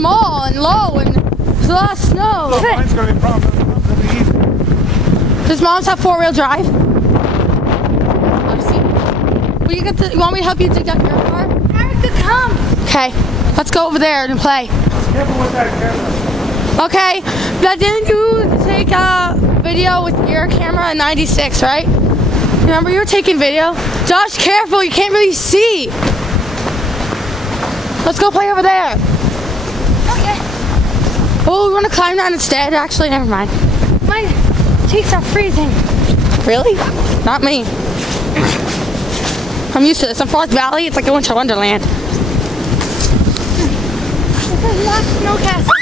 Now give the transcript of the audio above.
small and low and there's a lot of snow. So mine's going to be probably easy. Does Mom's have 4-wheel drive? Let's see. Will you want me to help you dig out your car? Erica, come. Okay, let's go over there and play. Careful with that camera. Okay, but didn't you take a video with your camera in '96, right? Remember you were taking video? Josh, careful, you can't really see. Let's go play over there. Okay. Oh, we want to climb down instead? Actually, never mind. My cheeks are freezing. Really? Not me. I'm used to this. I'm Frost Valley. It's like going to Wonderland. This is not snowcast.